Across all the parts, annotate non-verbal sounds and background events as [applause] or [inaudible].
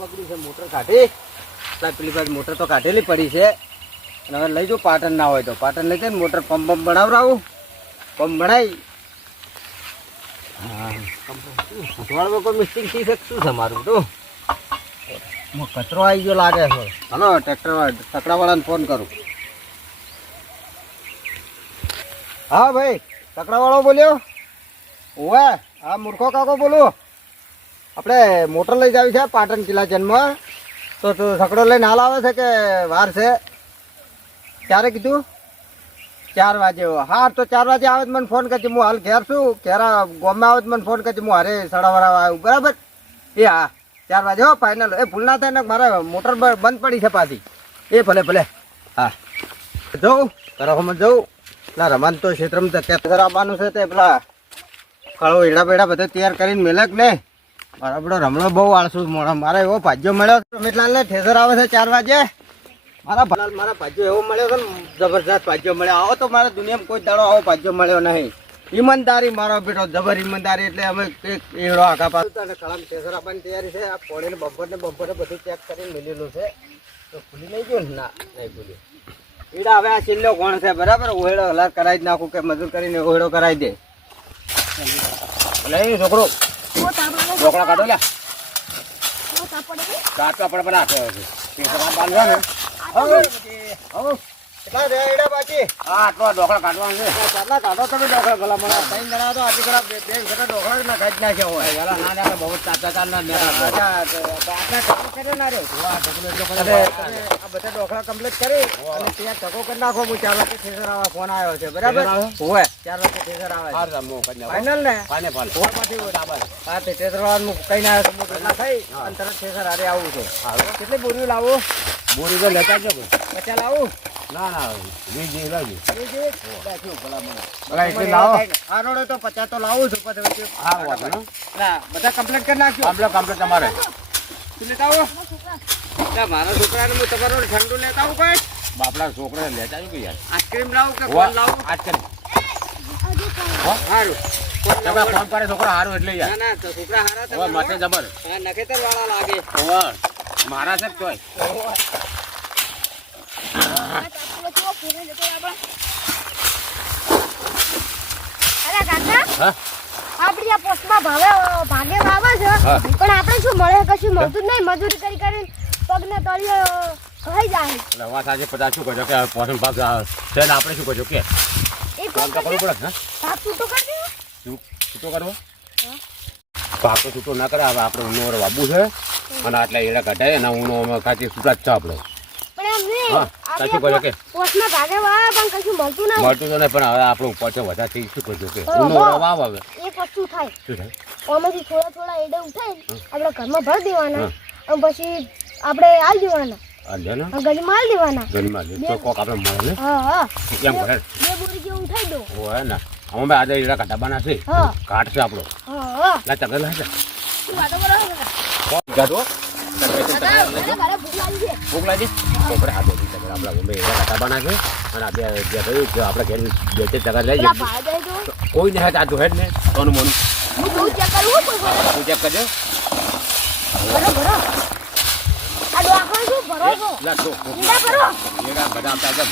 બગડી છે, મોટર કાઢી. પેલી પાસે મોટર તો કાઢેલી પડી છે. અને હવે લઈ જો, પાટણ ના હોય તો. પાટણ લઈ જઈને મોટર પંપ પંપ બનાવરાવું. પંપ બનાવી હા. કોઈ મિસ્ટેક થઈ શકશું છે મારું તો? કચરો આવી ગયો લાગે છે. હલો ટ્રેક્ટર તકડાવાળાને ફોન કરું. હા ભાઈ તકડાવાળો બોલ્યો? ઓવે હા મૂર્ખો કાકો બોલું? આપણે મોટર લઈ જાવી છે પાટણ કિલ્લા જન્મ તો તું સકડો લઈને હાલ આવે છે કે વાર છે ક્યારે કીધું ચાર વાગે હા તો ચાર વાગે આવે મને ફોન કરજે હું હાલ ઘેર છું ઘેરા ગોમાં આવે મને ફોન કરજે હું હારે સડાવાળા આવ્યું બરાબર એ હા ચાર વાગે હો ફાઇનલ એ ભૂલ ના થાય ને મારે મોટર બંધ પડી છે પાછી એ ભલે ભલે હા જવું કરાવવામાં જવું ના રમાન તો ક્ષેત્રમાં આવવાનું છે તે પેલા કળો એડા બેડા બધા તૈયાર કરીને મેલક ને મારો બધો રમણો બહુ આળસુ મોડા મારે એવો ભાજ્યો મળ્યો રમેશલાલ ને ઠેસર આવે છે ચાર વાગે. મારા ભલાલ મારા ભાજ્યો એવો મળ્યો છે જબરજસ્ત ભાજ્યો મળ્યો. આવો તો મારા દુનિયામાં કોઈ દાડો આવો ભાજ્યો મળ્યો નહીં. ઈમાનદારી મારો બેટો, જબર ઈમાનદારી એટલે અમે એક એડો આખા પાછું અને કળામ ઠેસર આપવાની તૈયારી છે. આ પોળીને બમ્પર ને બમ્પર બધું ચેક કરીને મેલેલું છે. તો ભૂલી નહીં ગયું ને? નહીં ભૂલ્યું ઈડા હવે આ છેલ્લો કોણ છે, બરાબર? ઓહેડો હલાર કરાવી જ નાખું કે મજૂર કરીને ઓહેડો કરાવી દે. એટલે છોકરો. ઢોકળા કાઢો લ્યા. કાચવા પડે પડે આપે છે. પેપર બાંધવા ને હવે. હવે. કેટલા રે એડા બાકી હા આટલો ઢોકળા કાઢવાનું છે. ચાલા કાઢો તમે ઢોકળા ભલા મને ત્રણ જણા તો આટલી કડા બે બે જણા ઢોકળા ના ખાઈ નાખ્યા હોય. પેલા ના ના બહુ ચાચા ચાલ ના મેરા આપણે કામ કરે ના રે. આ બધા ઢોકળા કમ્પ્લીટ કરી અને ત્યાં ટકો કરી નાખો. હું ચાર વાગે ઠેસર આવે ફોન આવ્યો છે. બરાબર? હોય ચાર વાગે ઠેસર આવે ફાઇનલ ને? હા તે કઈ ના આવ્યો હું. થઈ અને તરત હારે આવું છે. કેટલી બોરીઓ લાવું? બોરી તો લેતા જ પચાસ લાવું? ના ના વીસ લાવજો ભલા એટલી લાવો. હા રોડે તો પચાસ તો લાવું છું પછી હા ના બધા કમ્પ્લીટ કરી નાખજો કમ્પ્લેટ કમ્પ્લેટ તમારે લેતા આવો મારા. છોકરાને હું તમારો ઠંડુ લેતા આવું કઈ બાપડા છોકરા લેતા જ કે યાર આઈસ્ક્રીમ લાવું કે કોણ લાવું આજ કરી સારું કોણ ફોન કરે છોકરા સારું એટલે યાર ના ના છોકરા હારા હવે માથે જબર. હા નખેતર વાળા લાગે મારા છે તોય. અરે કાકા હા. આપણી આ પોસ્ટમાં ભાવે ભાગે વાવે છે. પણ આપણે શું મળે કશું મળતું નહીં. મજૂરી કરી કરીને પગને તળિયે ખાઈ જાય. એટલે વાત આજે પચાસ શું કરજો કે પોસમ ભાગ છે ને આપણે શું કરજો કે એ કામ તો કરવું પડે ને ભાગ છૂટો કરી? દે શું? છૂટો કરવો? ભાગ તો છૂટો ના કરે હવે આપણે ઊનો વાબુ છે. અને આટલા એડા કાઢાય અને ઊનો અમે કાચી છૂટા જ છે આપણે. પણ એમ નહીં. હા, આપણે કશું કરજો કે? પોસ્ટમાં ભાગે પણ કશું મળતું મળતું તો નહીં પણ હવે આપણે ઉપર છે વધારે થઈ શું કરજો કે. ઊનો વાવ આવે. એક વસ્તુ થાય? શું થાય? આમાંથી થોડા થોડા એડે ઉઠાઈને આપણે ઘરમાં ભરી દેવાના. અને પછી આપણે આલ દેવાના. આ લે ને? અને ગલીમાં આલ દેવાના. ગરીમાં લે તો કોક આપણે મળે ને? હા હા. એમ કરે બે બોરી જેવું ઉઠાઈ દો. હોય ને. અમે ભાઈ આજે એડા કાઢવાના હા. કાઢ છે હા હા. લા ચગલ છે શું વાતો કરો છો? ગાધો દાદા, મને ઘરે ભૂખ લાગી આપણા મુંબઈ એડા કાઢવાના છે. અને આ જે કહ્યું કે આપણે ઘેર બે તે ચગલ લઈ જઈએ કોઈ નહીં આ તો હેડ ને તોનું મોનું. તું ચેક કરજો. ભરો ભરો. આ ડોકરો શું ભરો છો લા તો ઈંડા ભરો. એડા બધા આવતા હતા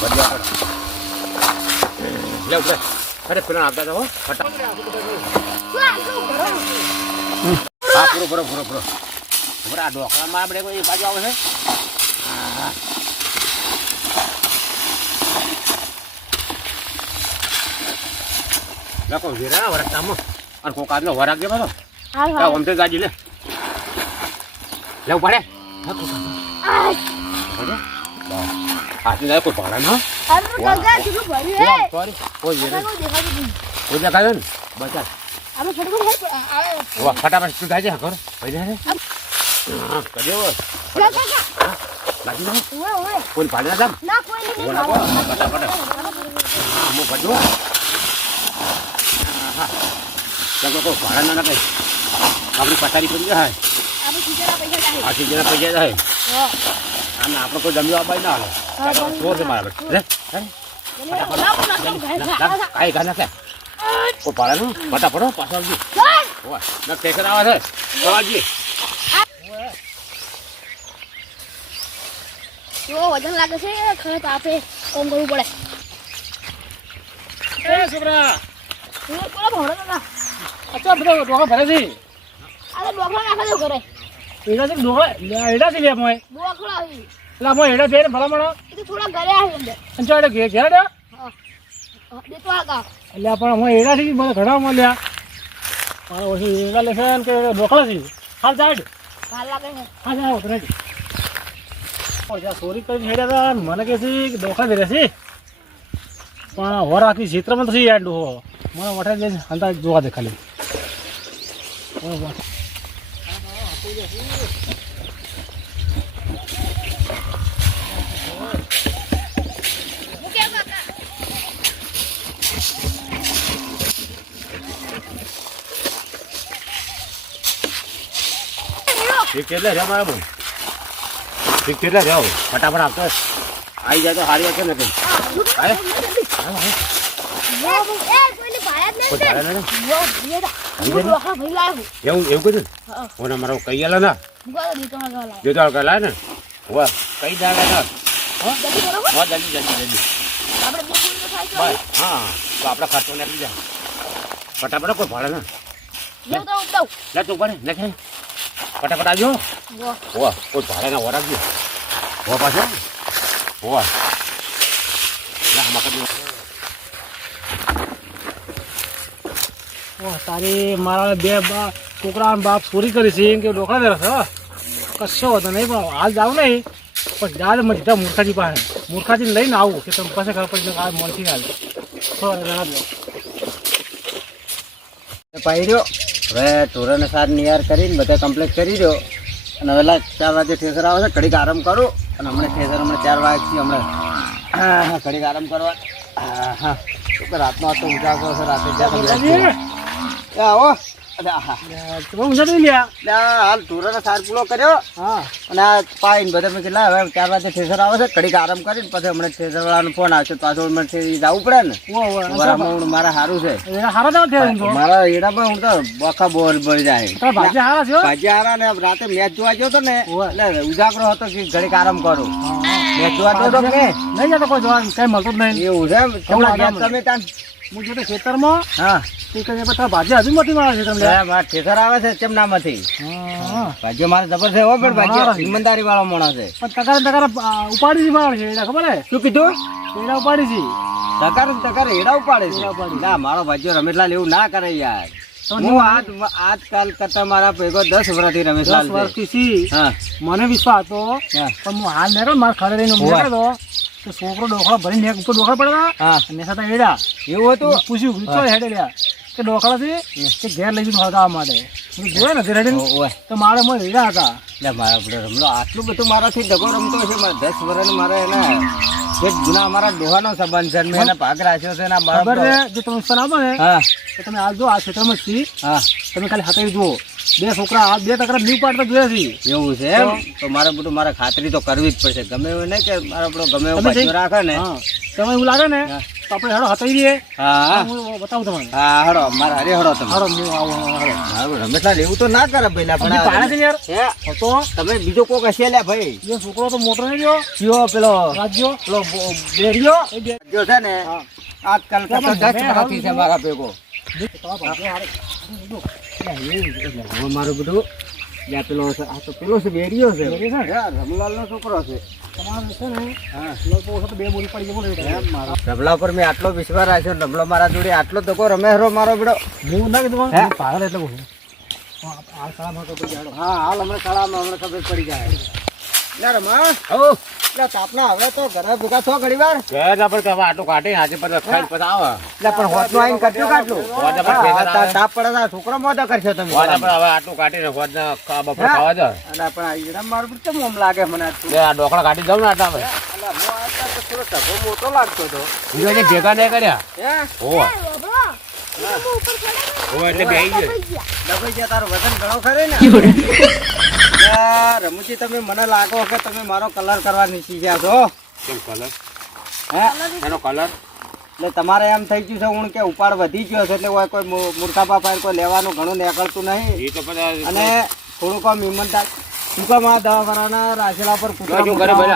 બધા લે ઉપર અરે પેલા આવતા હતા હો પૂરો પૂરો પૂરો પૂરો આ ઢોકળામાં આપણે કોઈ બાજુ આવે છે? લખો વીરા તામો અને કોક આદલો વરાગ દેવા તો હાલ હાલ ઓમતે ગાજી લે લેવું પડે લખો કોક આ પડે હાથી જાય કોઈ ભાડા ના આટલું ડગા કેટલું ભર્યું હે સોરી ઓ યે ઓ દેખાય ને બચા અમે ફટકો હે વાહ ફટાફટ તું થાય કર ભાઈ ને હા કાકા લાગી ના ઓય ઓય કોઈ ભાડા ના ના કોઈ નહીં કો ફટાફટ હું. ચાલો કોઈ ભાડા ના નાખે. આપણી પથારી પડી જાય. આપણે સીધા પૈસા જાય હા. અને આપણે કોઈ જમ્યો આબાઈ ના હાલે હા, ચોર છે મારા રે કાંઈ ઘા નાખે. કોઈ ભાડાનું? ફટાફટ આવજી. ના ટેકર આવે છે. સવાજી જો વજન લાગે છે? ખરે તો આપે. કોમ કરવું પડે. એ છોકરા. તું તો અચ્છા બધા ડોકા ભરે છે? તો ડોકલા નાખે તો કરે એડા છે ડોકા એડા છે લે મોય. ડોકલા આવી એટલે મોય એડા છે ભલામણ એ તો થોડા ઘરે આવી અંદર અને ચાડે એટલે પણ મોય એડા છે મને ઘણા મળ્યા મારે ઓછી એડા લેશે ને કે ડોકલા છે. હાલ જાય ભાર લાગે હા જાઓ તમે ચોરી કરીને હેડ્યા હતા મને કે છે ડોકા ભરે છે. પણ હોર આખી ચિત્રમાં તો છે યાર ડોહો. મને વઠે જઈને અંદાજ જોવા દે ખાલી કેટલા છે મારા બોલ ઠીક કેટલા છે ફટાફટ આપતો આવી જાય તો સારી હશે ને કંઈ એવું એવું કીધું ઓને મારો કઈ આલે ના? મુકા તો દેતો આ લાવ્યો જો તો કઈ લાય ને? વાહ કઈ જાય ના? હા જલ્દી જલ્દી જલ્દી હા તો આપણે ખર્ચો નીકળી જાય ફટાફટ કોઈ ભાડે ના. લે તું પડે નાખે. ફટાફટ આવજો. કોઈ ભાડે ના વરાગજો હોવા પાછા. હોવા લે કરી ઓહ, તારી મારા બે બાપ છોકરા બાપ ચોરી કરી છે એમ કે ડોકડા દે છે કશો હતો નહીં પણ હાલ જાવ નહીં. પણ જાલ મને સીધા મૂર્ખાજી પાસે મૂર્ખાજી લઈને આવું કે તમે પાસે ખબર પડી આ મળતી હાલ. પાઈ રહ્યો હવે ધોરણ સાત નિયાર કરીને બધા કમ્પ્લીટ કરી દો અને વહેલા ચાર વાગે થેસર આવે છે ઘડીક આરામ કરો. અને હમણાં થેસર હમણાં ચાર વાગથી હમણાં ઘડીક આરામ કરવા. હા હા રાતનો આટલો ઉજાગરો છે રાતે જ્યાં આવો. અરે આહા. તમે ઊંઝા નહીં લ્યા. એટલે આ હાલ ઢોરાને સાર પૂરો કર્યો. હા. અને આ પાઈને બધા મેં કેટલા હવે ચાર ઠેસર આવે છે ઘડીક આરામ કરીને પછી હમણાં ઠેસર વાળાનો ફોન આવશે પાછો હમણાં જવું પડે ને. ઓ ઓ વરામાં હું મારા સારું છે. એના હારા જાવ થયા ઊંધો મારા એડા પર હું તો બખા બોલ બળી જાય. ભાજી હારા છે હો? ભાજી હારા ને રાતે મેચ જોવા ગયો તો ને એટલે ઉજાગરો હતો કે ઘડીક આરામ કરો. મેચ જોવા ગયો કે? નહીં જતો કોઈ જોવા કઈ મળતું નહીં. એવું છે તમે હું જોતો ખેતરમાં હા. તે કઈ તારા ભાજી હજુ નથી મારા ખેતરમાં લ્યા. મારા ઠેસર આવે છે ચમનામાંથી. હા. મારે જબર છે હો પણ ભાજીઓ ઈમાનદારી વાળો માણસ છે. પણ તકારે તકારે ઉપાડી દી મારા છે ખબર હે શું કીધું? એડા ઉપાડી દી ટકાર ટકાર એડા ઉપાડે છે? ના મારો ભાજીઓ રમેશલાલ એવું ના કરે યાર. હું આજ આજકાલ કરતા મારા ભેગો દસ વર્ષથી રમેશલાલ દસ વર્ષથી હા. મને વિશ્વાસ હતો પણ હું હાલ નીકળ મારા ખરે રહીને હું તો છોકરો ડોખા ભરીને નેક ઉપર ડોખા પડ્યા હા. અને સાથે એડા એવું હતું? પૂછ્યું વિચો હેડે લ્યા કે ડોખા છે કે ઘેર લઈ જઈને હળગાવવા માટે. મેં કીધું, જોયા ને ઘેર તો મારે મને રેડ્યા હતા. એટલે મારા આપણે રમલો આટલું બધું મારાથી ડગો રમતો છે મારા દસ વર્ષ મારે એના એક ગુના અમારા ડોહાનો સંબંધ છે મેં એને ભાગ રાખ્યો છે એના જે તમે સ્થાન ને હા. તો તમે હાલ આ ક્ષેત્રમાં છી. હા. તમે ખાલી હાથે જુઓ. બે છોકરા બે તકરા લીવ પાડતા જોયા છે. એવું છે એમ? તો મારે બધું મારે ખાતરી તો કરવી જ પડશે. ગમે એવું નહીં કે મારા આપણો ગમે એવું રાખે ને. તમે એવું લાગે ને. તો આપણે હેડો હતાઈ દઈએ હા હા બતાવું તમને હા હેડો મારા હરે હડો તમે હેડો હું આવું હારો મારું રમેશલાલ એવું તો ના કરે ભાઈ તમે પાડ્યા છે પણ યાર હે તો તમે બીજો કોક હશે લ્યા ભાઈ એ છોકરો તો મોટો નહીં ગયો કયો પેલો રાજ્યો પેલો બેરિયો એ છે ને આજકાલ તો દસ વર્ષથી છે મારા ભેગો મારું બધું યા પેલો છે આ તો પેલો છે બેરિયો છે. બેરિયો છે? રમલાલનો છોકરો છે. તમારે છે ને? હા. લોકો ઓછો તો બે બોલી પડી ગઈ બોલે એમ રમલા પર મેં આટલો વિશ્વાસ રાખ્યો રમલો મારા જોડે આટલો ધક્કો રમે હરો મારો બેડો. હું ના કીધું પાગલ એટલે તો હા હાલ હમણાં શાળામાં હમણાં ખબર પડી જાય. લે રમા. હો એટલે તાપના હવે તો ઘરે ભેગા છો ઘડી વાર. ઘેર કાઢી આજે આવે. એટલે પણ તાપ પડે તો છોકરો મોટો કરશો તમે હોત આપણે હવે આટલું કાઢીને હોત ને ખા- બપોરે ખાવા દે અને પણ આ ઈડા મારું બધું કેમ આમ લાગે મને આ ડોકડા કાઢી દઉં ને આટલા હવે અલા, હું આ તો થોડો ટકો મોટો લાગતો હતો. બીજો જે ભેગા નહીં કર્યા? હે? હું હોવા એટલે બે આવી જાય ગયા. તારો ગયા તારું વજન ઘણો ખરે ને. [laughs] યાર, રમુજી તમે મને લાગો કે તમે મારો કલર કરવા નીકળી ગયા છો. કેમ કલર હે? એનો કલર એટલે તમારે એમ થઈ ગયું છે હું કે ઉપાડ વધી ગયો છે એટલે કોઈ કોઈ મૂર્ખા બાપા કોઈ લેવાનું ઘણું નીકળતું નહીં. એ તો અને થોડુંક આમ ઈમાનદાર ટૂંકામાં દવા દવાખાના રાખેલા પર.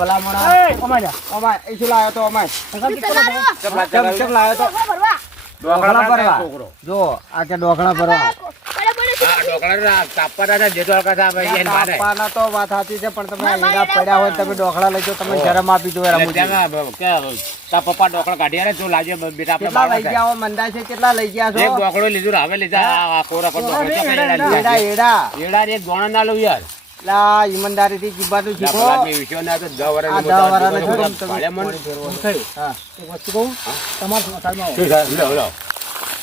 ભલામણા. અમાય અમાય, એ શું લાવ્યો તો અમાય? ચમ લાવ્યો તો? ડોકળા ભરવા. જો, આ કે ડોકળા ભરવા. છે. કાપવાના હતા, જેતો હલકા હતા, ભાઈ એને બાંધે. કાપવાના તો વાત સાચી છે પણ તમે ના, પડ્યા હોય તમે ડોકળા લઈ તમે શરમ આપી દો રમૂજી. કે તારા પપ્પા ઢોકળા કાઢ્યા બેટા આપણે કેટલા લઈ ગયા મંદા છે કેટલા લઈ ગયા એક છો લીધું ને હવે લીધા આ- કોરા એડા, એડા, એડા એડા એડા ને એક યાર શીખો વિષયો તો. હા. વસ્તુ કહું તમારા આવો. લો.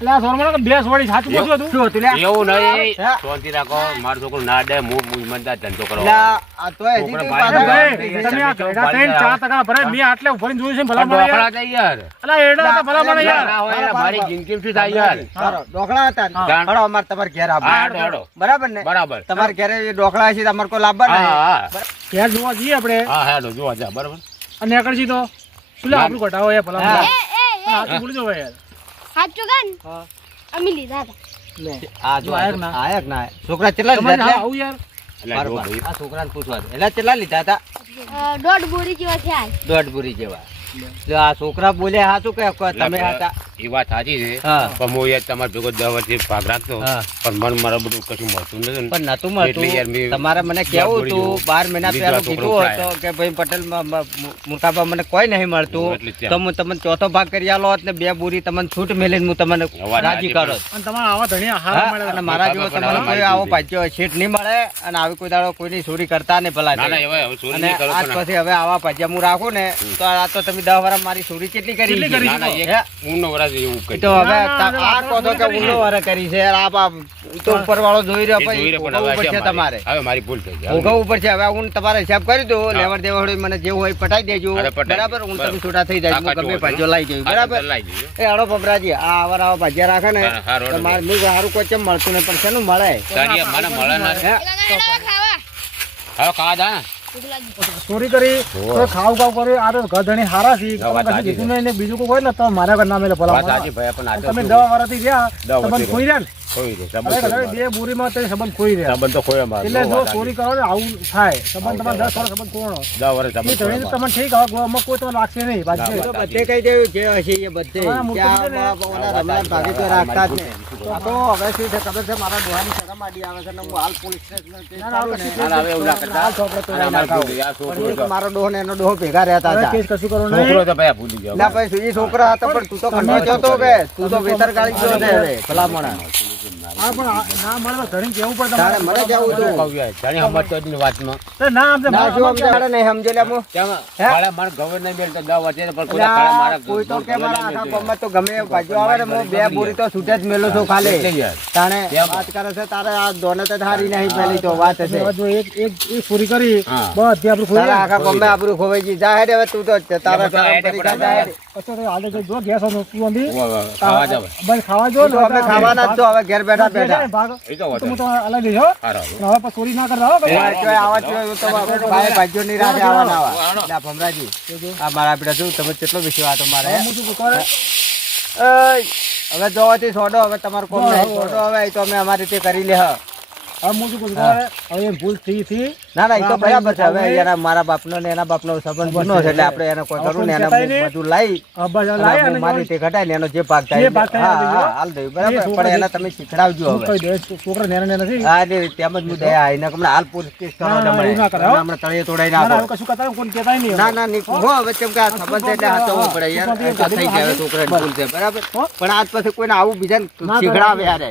હું જો, જો. જો. એટલે આ સોરમાં બે સાચું બોલ્યું હતું શું હતું એવું નહીં. શાંતિ રાખો મારું છોકરું ના દે હું હું ધંધો કરો. આ તોય હજી છોકરા બી ભાઈ પાછા ભાઈ. ભાઈ, તમે આ ઘેડા થઈને ચાર ટકા ભરાય મેં આટલે ઉભરીને જોયું છે ભલા મળે યાર. યાર. અલા એડા હતા ભલા મળે યાર. ના હોય એટલે મારી જિંદગી શું થાય યાર. ડોકળા હતા ને? હા. હળો, તમારે ઘેર હા, આવવાનું. હેડો, હેડો. બરાબર ને? બરાબર. તમારે ઘેરે એ ડોકળા છે તમારે કોઈ લાભ નહીં. ઘેર જોવા જઈએ આપણે. હા હેડો જોવા જા બરાબર. અને નીકળશી તો. શું આપણું ઘટાવો ભલા હા. હાથું બોલી જવાય યાર. સાચું ગાન હા. અમે લીધા હતા. લે, આ જો જો આયા કે ના? છોકરા કેટલા લીધા હા, આવું યાર. આ છોકરાને પૂછવા. એટલે કેટલા લીધા હતા? દોઢ બોરી જેવા થયા. દોઢ બોરી જેવા. એટલે આ છોકરા બોલે હા શું કે તમે હતા એ વાત સાચી છે. પણ હું યાર તમારા ભેગો દસ વર્ષથી ભાગ રાખતો. પણ મને મારા બધું કશું મળતું નથી પણ નતું મળતું. તમારે મને કેવું હતું? બાર મહિના પહેલા કીધું હતું કે ભાઈ પટેલ મુરકાબા મને કોઈ નહીં મળતું. તો હું તમને ચોથો ભાગ કરી આલો હોત ને બે બોરી તમને છૂટ મેલીને હું તમને રાજી કરો. અને તમારા આવા ધણિયા હારા હા, મળે અને મારા જેવો તમને કોઈ આવો પાછો શેઠ નહીં મળે અને આવી કોઈ દાડો કોઈની ચોરી કરતા નહીં ભલા ના ના થઈ. એવા હવે ચોરી અને આજ પછી હવે આવા પાછા હું રાખું ને તો આ તો તમે દસ વાર મારી ચોરી કેટલી કરી કેટલી છે? કરી? ના ના હે? એક ઊંડો વરસ એવું કરી. તો હવે ના, ના, તા- આ કહો છો કે ઊંડો વારે કરી છે. આ બાપ ઈ તો જોઈ રહ્યો એ જોઈ ભાઈ લે પણ ભોગવવું હવે પડશે છે તમારે. હવે મારી ભૂલ થઈ ગઈ ભોગવવું પડશે. હવે હું તમારે હિસાબ કરી દઉં હા. લેવડ દેવડ મને જેવું હોય પટાઈ દેજો. બરાબર? હું તમે છૂટા થઈ જાય હું ગમે બરાબર? એ હળો બબરાજી આ આવાર આવા ભાજ્યા રાખે ને મારે મેં સારું કોઈ કેમ મળતું નહીં પણ શેનું મળે? મને મળે ના. હવે ખાવા દા ને. ચોરી કરી ખાવ ખાવ કરી આ તો ઘર ધણી હારા છે. તમે બીજું કોઈ ને તો મારા ઘર ભલા પણ આ તો તમે દવા વાળાથી થી ગયા તમને વાળાથી રહ્યા ને. ખોઈ દે, અરે સંબંધ ખોઈ બે બોરીમાં તે સંબંધ ખોઈ રહ્યા. સંબંધ તો ખોયો મારો. એટલે જો ચોરી કરો ને આવું થાય. સંબંધ તમારે દસ વર્ષ સંબંધ કોણો દસ વર્ષ સંબંધ ખોયો તમને ઠીક હવે ગોમાં કોઈ તમને લાગશે નહીં બાજુ તો બધે કહી દેવું જે હશે એ બધે. ભાગે તો રાખતા જ નહીં. તો હવે શું છે ખબર છે? મારા ડોહાની શરમ આડી આવે છે ને હું હાલ પોલીસ સ્ટેશનમાં કેસ ના, ના, કરું ને. કશું ના, ના, હવે એવું કરતા. હાલ ચોપડે તો આ અમારે નાખાવું. ભૂલ થઈ. આ પણ છોકરો તો- મારો ડોહ ને એનો ડોહ ભેગા રહેતા હતા. કેસ કશું કરો છોકરો તો ભાઈ ભૂલી ગયો. ના ભાઈ એ છોકરા હતા પણ તું તો ખંડવા જતો કે તું તો વેતર ગાળી ગયો ને હવે. ભલામણા জন্য હા પણ ના મળે તો ધણી કેવું પડે તારે તમારે. મને કેવું કહું યાર? જાણે સમજતો જ વાતમાં. તો ના આમ ના જો અમને હાડે નહીં સમજે લે હું કેમ? હે? કાલે મારે ગવર નહીં બેલતો દસ પણ કોઈ અલ્યા, મારા કોઈ તો કે મારા આખા બેલતો. તો ગમે એ આવે ને હું બે બોરી તો છૂટે જ મેલું છું એટલે તાણે વાત કરે છે તારે આ દોને તો થારી નહીં પેલી તો વાત છે જો એક એક એક ચોરી કરી બધી આપણું ખોઈ આખા ગામમાં આબરૂ ખોવાઈ ગઈ જા હવે તું તો તારા કરી જા. પછી જો ગેસ તું અંધી. ઉવ્વ, ખાવા જાવ. બસ ખાવા જો ખાવાના હવે ઘેર બેઠા બેઠા બેઠા. એ તો તો હું તો અલગ હો. હવે ચોરી ના કરતા હો કઈ. આવા તો આપણે ભાઈ ભાજ્યો નહીં રાખે આવા આવા. લા ભમરાજી આ મારા બેટા શું તમે કેટલો વિશ્વાસ હતો મારે? હવે હું શું કરે? હવે જોવાથી છોડો હવે તમારો કોમ નહીં. છોડો હવે તો અમે અમારી રીતે કરી લે હ. હવે હું શું કહું, હવે એ ભૂલ થઈ હતી. ના ના એ તો બરાબર છે. હવે એના મારા બાપનો ને એના બાપનો સંબંધ જૂનો છે એટલે આપણે એને કોઈ કરવું ને એને બધું લાવી હવે બસ હવે અને લાય હું અને મારી રીતે ઘટાય ને એનો જે ભાગ થાય જે ભાગ થાય હા, એ હા, દેજો. હાલ દઉં બરાબર. છોકરા પણ એને તમે શીખડાવજો હવે. છોકરા નેના નેના નથી. હા ને તેમ જ હું દયા આવીને હમણાં હાલ પોલીસ કેસ કરવા ના, ના, જમણે. એવું ના કરાય, હો. હમણાં તળિયે તોડાઈ ના, ના, કશું કરતા નહીં, કોઈને નહીં ના ના ની હો હવે કેમ કે આ સંબંધ છે પડે યાર. થઈ ભૂલ બરાબર? પણ આજ પછી કોઈને આવું બીજાને ના શીખડાવે યાર.